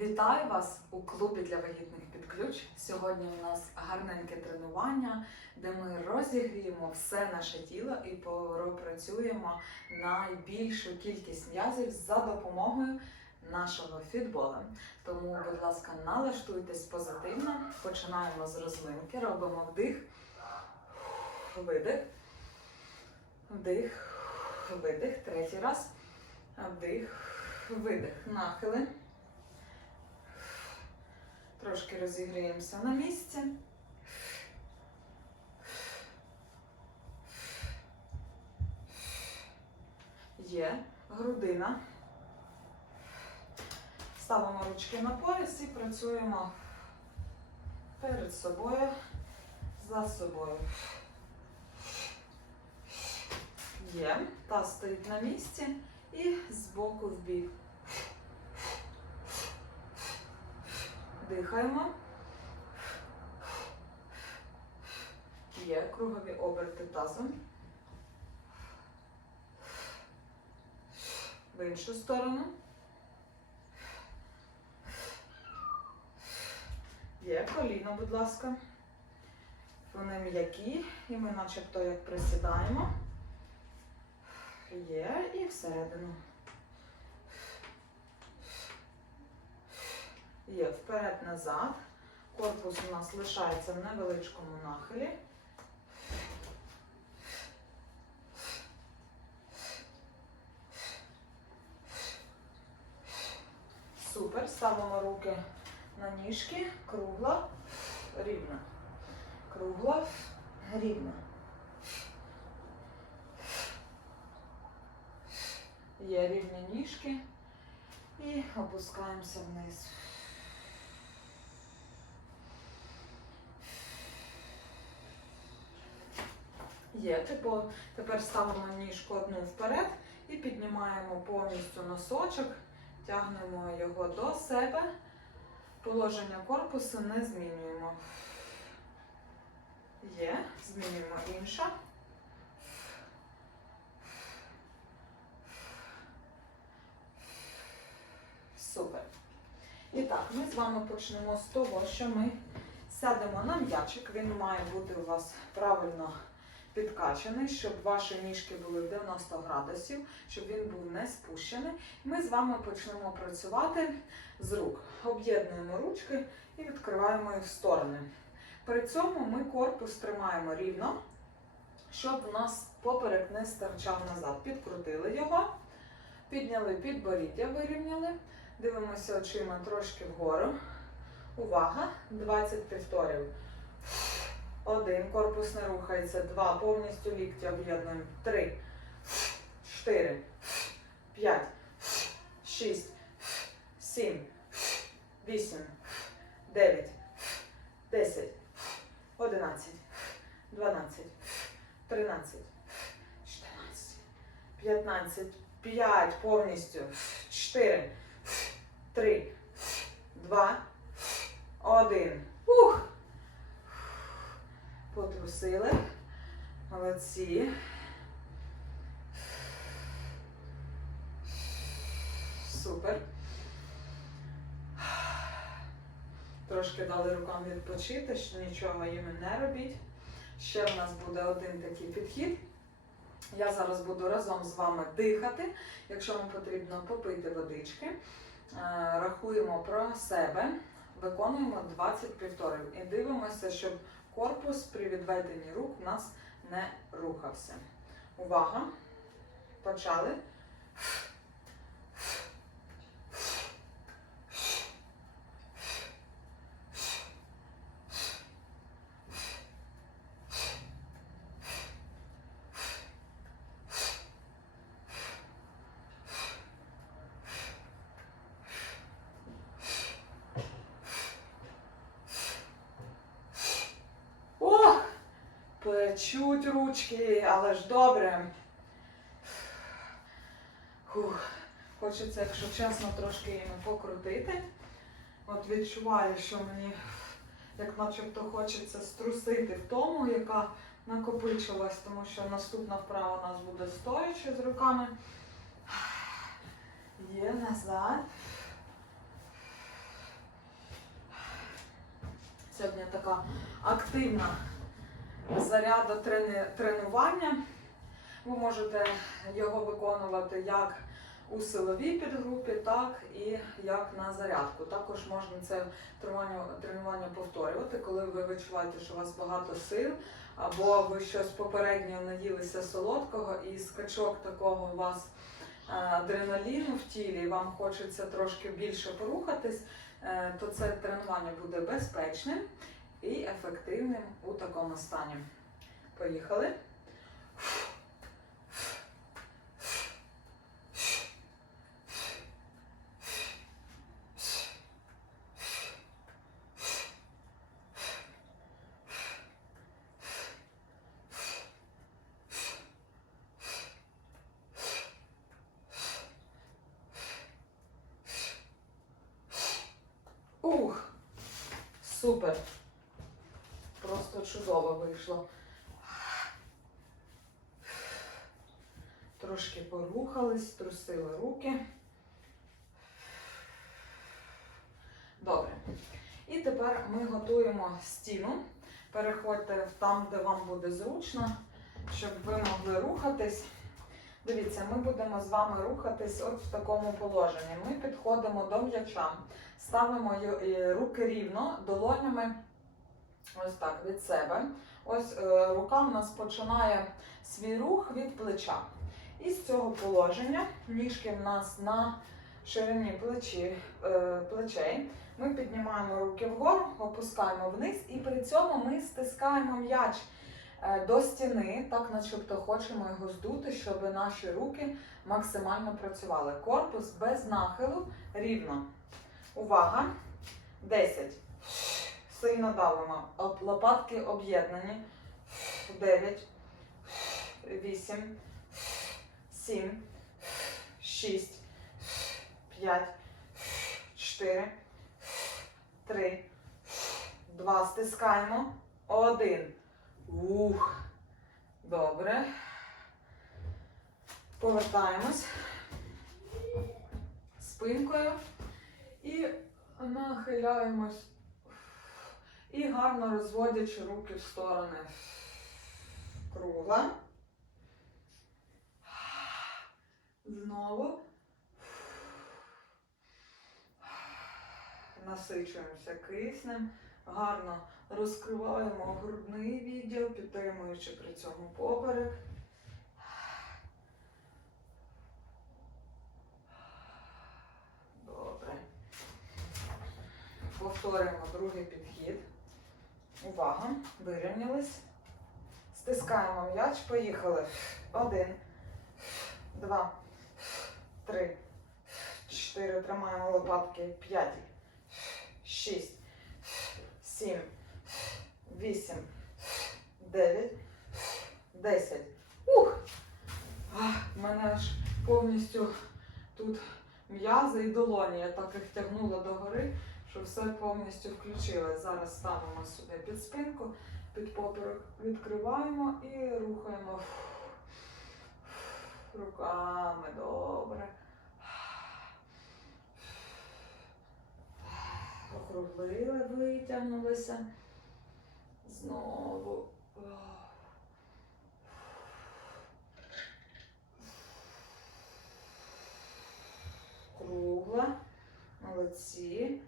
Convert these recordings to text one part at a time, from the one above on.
Вітаю вас у клубі для вагітних під ключ. Сьогодні у нас гарненьке тренування, де ми розігріємо все наше тіло і пропрацюємо найбільшу кількість м'язів за допомогою нашого фітбола. Тому, будь ласка, налаштуйтесь позитивно. Починаємо з розминки, робимо вдих, видих, вдих, видих. Третій раз. Вдих, видих. Нахили. Трошки розігріємося на місці. Є грудина. Ставимо ручки на пояс і працюємо перед собою, за собою. Є. Таз стоїть на місці і з боку в бік. Дихаємо. Є кругові оберти тазом. В іншу сторону. Є коліно, будь ласка. Вони м'які, і ми начебто як присідаємо. Є і всередину. Є вперед-назад. Корпус у нас лишається в невеличкому нахилі. Супер. Ставимо руки на ніжки. Кругла, рівна. Кругла, рівна. Є рівні ніжки. І опускаємося вниз. Є, типу, тепер ставимо ніжку одну вперед і піднімаємо повністю носочок, тягнемо його до себе. Положення корпусу не змінюємо. Є, змінюємо інше. Супер. І так, ми з вами почнемо з того, що ми сядемо на м'ячик. Він має бути у вас правильно підкачаний, щоб ваші ніжки були в 90 градусів, щоб він був не спущений. Ми з вами почнемо працювати з рук. Об'єднуємо ручки і відкриваємо їх в сторони. При цьому ми корпус тримаємо рівно, щоб у нас поперек не стирчав назад. Підкрутили його, підняли підборіддя, вирівняли. Дивимося очима трошки вгору. Увага! 20 повторів. Один. Корпус не рухається. Два. Повністю ліктя об'єднуємо. Три. Чотири. П'ять. Шість. Сім. Вісім. Дев'ять. Десять. Одинадцять. Дванадцять. Тринадцять. Чотирнадцять. П'ятнадцять. П'ять. Повністю. Чотири. Три. Два. Один. Ух! Потрусили. Молодці. Супер. Трошки дали рукам відпочити, що нічого їм не робіть. Ще в нас буде один такий підхід. Я зараз буду разом з вами дихати. Якщо вам потрібно попити водички, Е, рахуємо про себе, виконуємо 20 повторів і дивимося, щоб корпус при відведенні рук у нас не рухався. Увага! Почали. Печуть ручки, але ж добре. Фух. Хочеться, якщо чесно, трошки їми покрутити. От відчуваю, що мені як начебто хочеться струсити в тому, яка накопичилась, тому що наступна вправа у нас буде стоячи з руками. Є назад. Сьогодні така активна трени- тренування. Ви можете його виконувати як у силовій підгрупі, так і як на зарядку. Також можна це тренування, тренування повторювати, коли ви відчуваєте, що у вас багато сил, або ви щось попередньо наїлися солодкого, і скачок такого у вас е, адреналіну в тілі, і вам хочеться трошки більше порухатись, е, то це тренування буде безпечним і ефективним у такому стані. Поїхали. Ух! Супер! Просто чудово вийшло. Трошки порухались, трусили руки. Добре. І тепер ми готуємо стіну. Переходьте там, де вам буде зручно, щоб ви могли рухатись. Дивіться, ми будемо з вами рухатись от в такому положенні. Ми підходимо до м'яча, ставимо е, руки рівно, долонями ось так від себе. Ось е, рука в нас починає свій рух від плеча. І з цього положення ніжки в нас на ширині плечі, е, плечей. Ми піднімаємо руки вгору, опускаємо вниз, і при цьому ми стискаємо м'яч е, до стіни, так начебто хочемо його здути, щоб наші руки максимально працювали. Корпус без нахилу рівно. Увага! 10. Сильно давимо. Лопатки об'єднані. 9, 8, 7, 6, 5, 4, 3, 2. Стискаємо. 1. Ух. Добре. Повертаємось спинкою і нахиляємось. І гарно розводячи руки в сторони. Кругла. Знову. Насичуємося киснем. Гарно розкриваємо грудний відділ, підтримуючи при цьому поперек. Добре. Повторюємо другий підхід. Увага. Вирівнялись. Стискаємо м'яч. Поїхали. Один, два, три, чотири. Тримаємо лопатки. П'ять, шість, сім, вісім, дев'ять, десять. Ух! В мене аж повністю тут м'язи і долоні. Я так їх тягнула догори, що все повністю включилось. Зараз ставимо собі під спинку, під поперек відкриваємо і рухаємо руками. Добре. Округлили, витягнулися. Знову. Кругла. Молодці.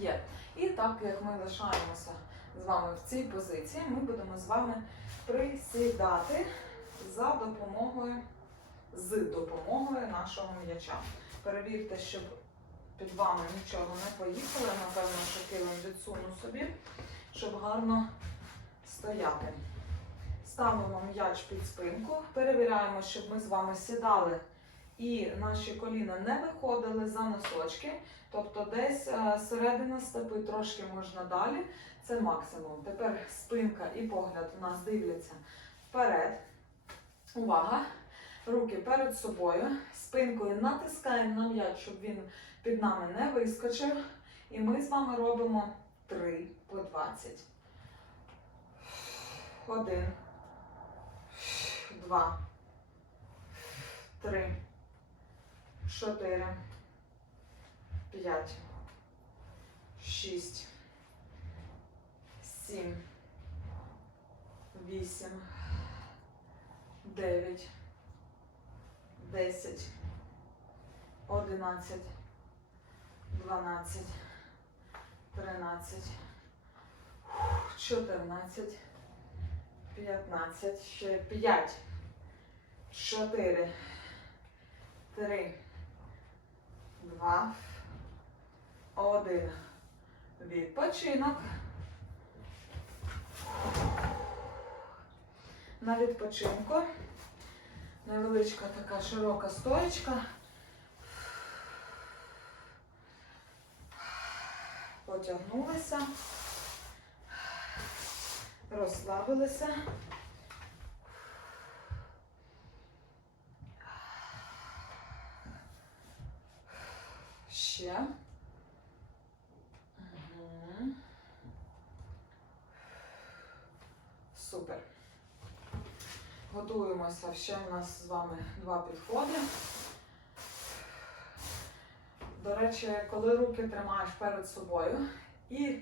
Є. І так як ми лишаємося з вами в цій позиції, ми будемо з вами присідати за допомогою, з допомогою нашого м'яча. Перевірте, щоб під вами нічого не поїхало. Напевно, що килим відсуну собі, щоб гарно стояти. Ставимо м'яч під спинку, перевіряємо, щоб ми з вами сідали і наші коліна не виходили за носочки. Тобто десь е, середина стопи трошки можна далі. Це максимум. Тепер спинка і погляд у нас дивляться вперед. Увага! Руки перед собою. Спинкою натискаємо на м'яч, щоб він під нами не вискочив. І ми з вами робимо 3 по 20. Один. Два. три, чотири, п'ять, шість, сім, вісім, дев'ять, десять, одинадцять, дванадцять, тринадцять, чотирнадцять, п'ятнадцять, ще п'ять, чотири, три, два, один. Відпочинок. На відпочинку. Невеличка така широка стоечка. Потягнулися. Розслабилися. Ще. Супер. Готуємося. Ще у нас з вами два підходи. До речі, коли руки тримаєш перед собою і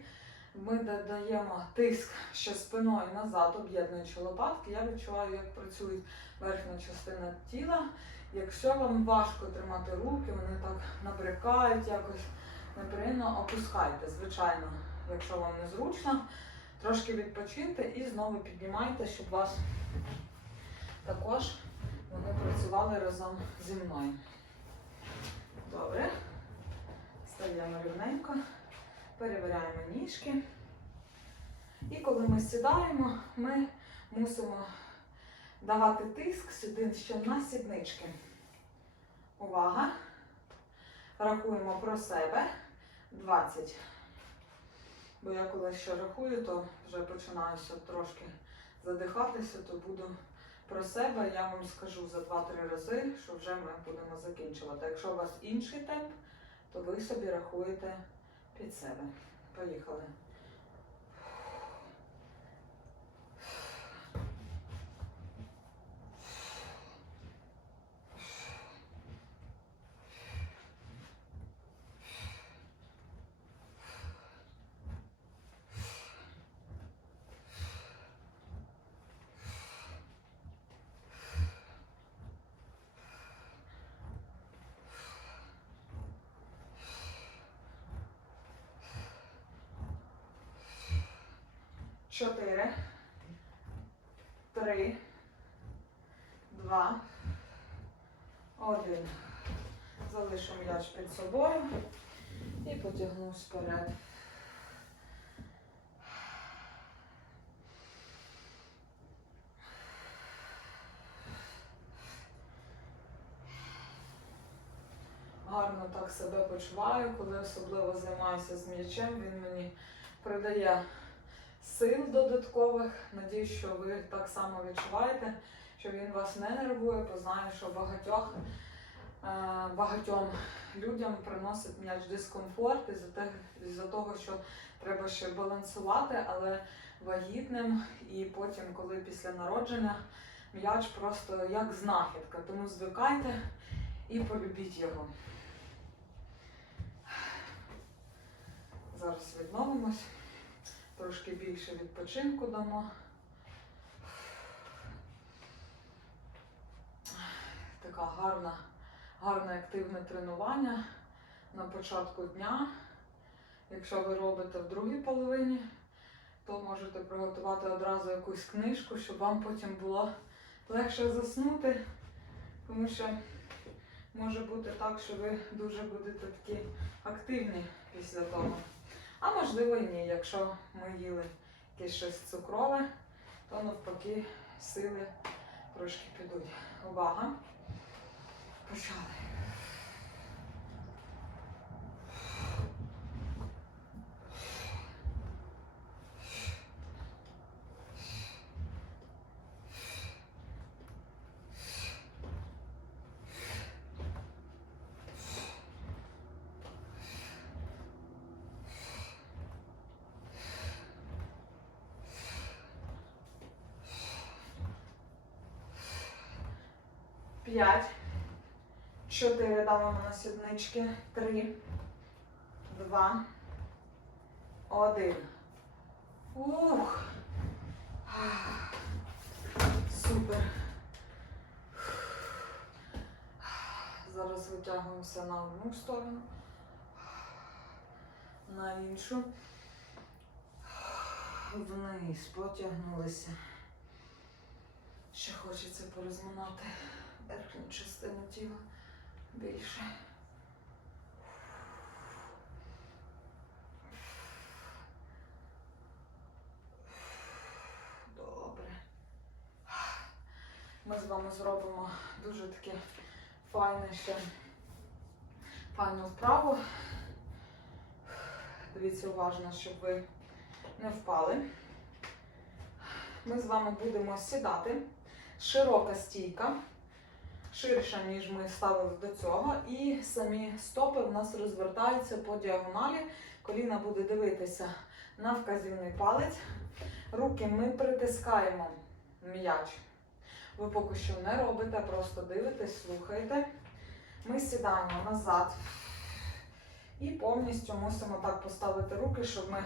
ми додаємо тиск ще спиною назад, об'єднуючи лопатки, я відчуваю, як працює верхня частина тіла. Якщо вам важко тримати руки, вони так набрякають, якось неприємно, опускайте, звичайно, якщо вам незручно, трошки відпочиньте і знову піднімайте, щоб вас також вони працювали разом зі мною. Добре. Стаємо рівненько, перевіряємо ніжки. І коли ми сідаємо, ми мусимо давати тиск сюди ще на сіднички. Увага! Рахуємо про себе 20. Бо я коли ще рахую, то вже починаюся трошки задихатися, то буду про себе. Я вам скажу за 2-3 рази, що вже ми будемо закінчувати. Якщо у вас інший темп, то ви собі рахуєте під себе. Поїхали. Чотири. Три. Два. Один. Залишу м'яч під собою і потягнув вперед. Гарно так себе почуваю, коли особливо займаюся з м'ячем, він мені придає сил додаткових. Надіюсь, що ви так само відчуваєте, що він вас не нервує, бо знаю, що багатьох, е, багатьом людям приносить м'яч дискомфорт із-за того, що треба ще балансувати, але вагітним і потім, коли після народження, м'яч просто як знахідка. Тому звикайте і полюбіть його. Зараз відновимось. Трошки більше відпочинку дамо. Така гарна, гарне активне тренування на початку дня. Якщо ви робите в другій половині, то можете приготувати одразу якусь книжку, щоб вам потім було легше заснути, тому що може бути так, що ви дуже будете такі активні після того. А можливо і ні, якщо ми їли якесь щось цукрове, то навпаки сили трошки підуть. Увага. Почали. П'ять, Чотири давимо на сіднички. Три, два, один. Ух. Супер. Зараз витягуємося на одну сторону, на іншу. Вниз потягнулися. Ще хочеться порозминати верхню частину тіла більше. Добре. Ми з вами зробимо дуже таке файне ще файну вправу. Дивіться уважно, щоб ви не впали. Ми з вами будемо сідати. Широка стійка, ширша, ніж ми ставили до цього. І самі стопи в нас розвертаються по діагоналі. Коліна буде дивитися на вказівний палець. Руки ми притискаємо м'яч. Ви поки що не робите, просто дивитесь, слухаєте. Ми сідаємо назад і повністю мусимо так поставити руки, щоб ми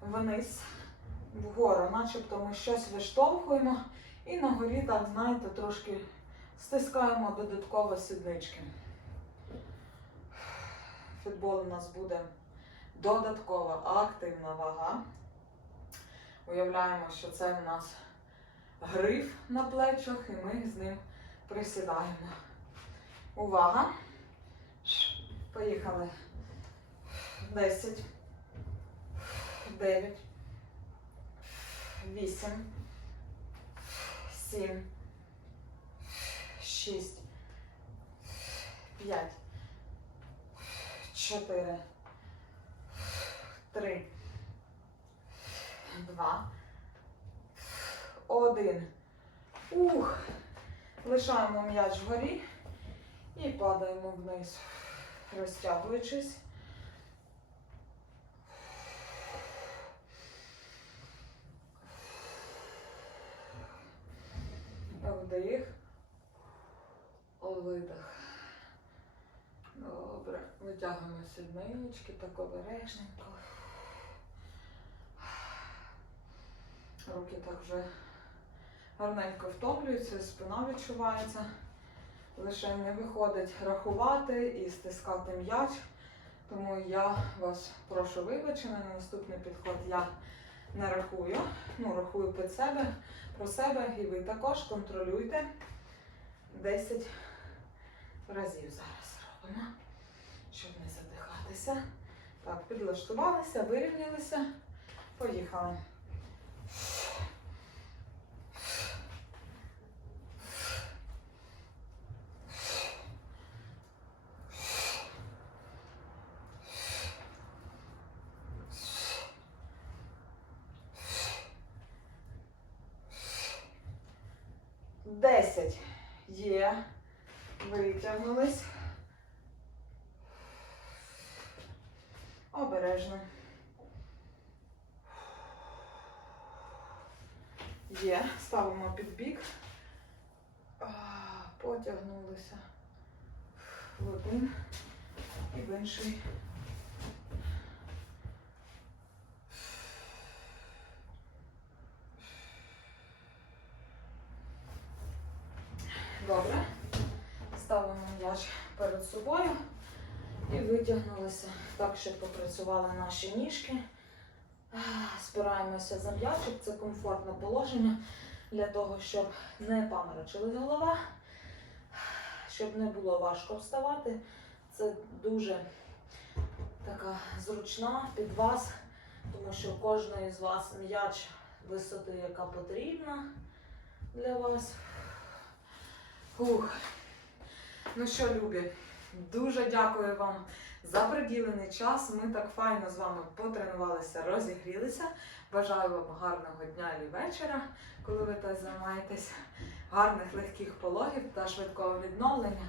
вниз, вгору, начебто ми щось виштовхуємо. І на горі, так, знаєте, трошки стискаємо додатково сіднички. Футбол у нас буде додаткова активна вага. Уявляємо, що це у нас гриф на плечах, і ми з ним присідаємо. Увага! Поїхали. 10, 9, 8, 7, 6, 5, 4, 3, 2, 1. Ух! Лишаємо м'яч вгорі і падаємо вниз, розтягуючись. Вдих. Видих. Добре. Витягуємо сіднички так обережненько. Руки так вже гарненько втомлюються, спина відчувається. Лише не виходить рахувати і стискати м'яч. Тому я вас прошу вибачення, на наступний підход я не рахую. Ну, рахую під себе, про себе, і ви також контролюйте 10 разів зараз робимо, щоб не задихатися. Так, підлаштувалися, вирівнялися. Поїхали. Десять. Є. Витягнулись. Обережно. Є. Ставимо під бік. Потягнулися в один і в інший. Добре. Ставимо м'яч перед собою і витягнулися так, щоб попрацювали наші ніжки. Спираємося за м'ячик, це комфортне положення для того, щоб не паморочилась голова, щоб не було важко вставати. Це дуже така зручна під вас, тому що кожен з вас м'яч висоти, яка потрібна для вас. Ух. Ну що, любі, дуже дякую вам за приділений час. Ми так файно з вами потренувалися, розігрілися. Бажаю вам гарного дня і вечора, коли ви так займаєтесь, гарних легких пологів та швидкого відновлення.